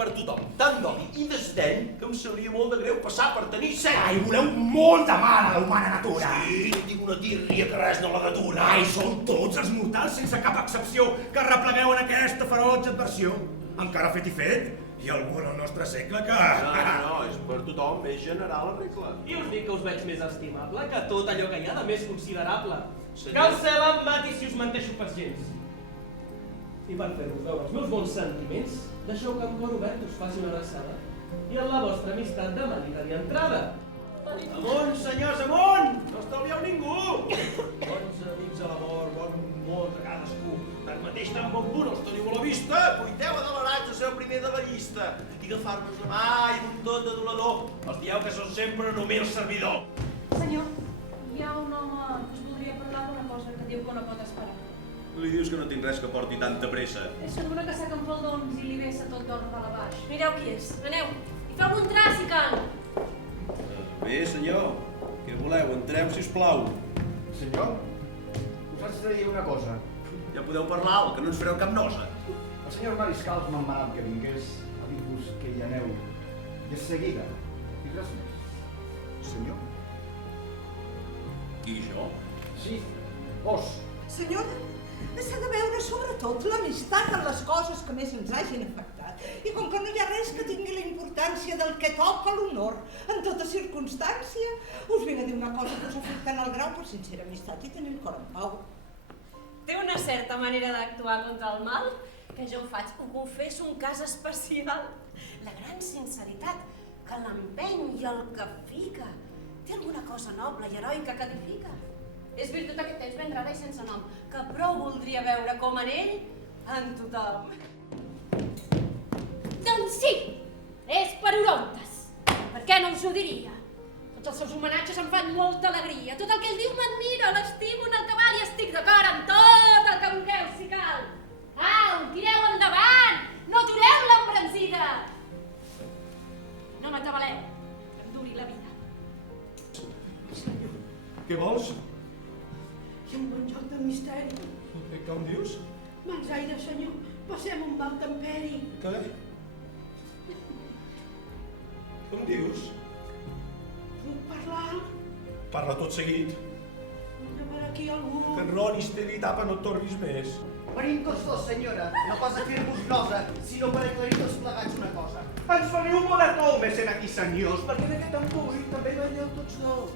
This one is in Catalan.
per tothom, tant d'odi i desdeny que em sabria molt de greu passar per tenir set. Ai, voleu molt de mal a la humana natura. Sí, tinc una tírria que res no la detura. Ai, sou tots els mortals, sense cap excepció, que replegueu en aquesta ferotge adversió. Encara fet i fet, hi ha algú en el nostre segle que... No, és per tothom, és general la regla. I us dic que us veig més estimable que tot allò que hi ha de més considerable. Senyor. Que el cel em mati si us menteixo pas gens. I per fer-vos veure els meus bons sentiments, deixeu que amb cor obert us faci una abraçada i en la vostra amistat demani entrada. Amunt, senyors, amunt! No estalvieu ningú! Bons amics a l'amor, bon món a cadascú. Tanmateix, tan bon punt els teniu a la vista, cuiteu adelerats a ser el primer de la llista i agafar-nos la mà i d'un tot adulador. Els dieu que sou sempre només el servidor. Senyor, hi ha un home que us voldria parlar d'una cosa que diu que no pot esperar. Li dius que no tinc res que porti tanta pressa. És que d'una casaca amb faldons i li vessa tot d'or de la baix. Mireu qui és, aneu, i feu un traç i can. Bé, senyor, què voleu? Entreu, sisplau. Senyor, us haig de dir una cosa. Ja podeu parlar, que no ens fareu cap nosa. El senyor Mariscal m'ha manat que vingués a dir-vos que hi aneu de seguida. I res més. Senyor? I jo? Sí, vos. Senyora, s'ha de veure sobretot l'amistat en les coses que més ens hagin afectat. I com que no hi ha res que tingui la importància del que toca l'honor en tota circumstància, us vinc a dir una cosa que us afecta en el grau per sincera amistat i tenir el cor en pau. Té una certa manera d'actuar contra el mal, que jo ho faig, ho confesso, un cas especial. La gran sinceritat que l'empeny i el que fica. Té alguna cosa noble i heroica que edifica. És virtut aquest temps ben rara i sense nom, que prou voldria veure com en ell, en tothom. Doncs sí, és per Orontes. Per què no us ho diria? Tots els seus homenatges em fan molta alegria. Tot el que ell diu m'admira, l'estimo en el cavall i estic d'acord amb tot el que vulgueu, si cal. Au, tireu endavant! No atureu l'embranzida! No m'atabaleu, que em duri la vida. Què vols? I un bon joc de misteri. Què em dius? Mansaire, senyor, passem un mal temperi. Què? Què em dius? Puc parlar? Parla tot seguit. Que per aquí algú... Que enronis, t'he dit, apa, no et tornis més. Venim tots dos, senyora, no pas a fer-vos nosa, sinó per aclarir tots plegats una cosa. Ens fareu molt a més en aquí, senyors, perquè en aquest embui també veieu tots dos.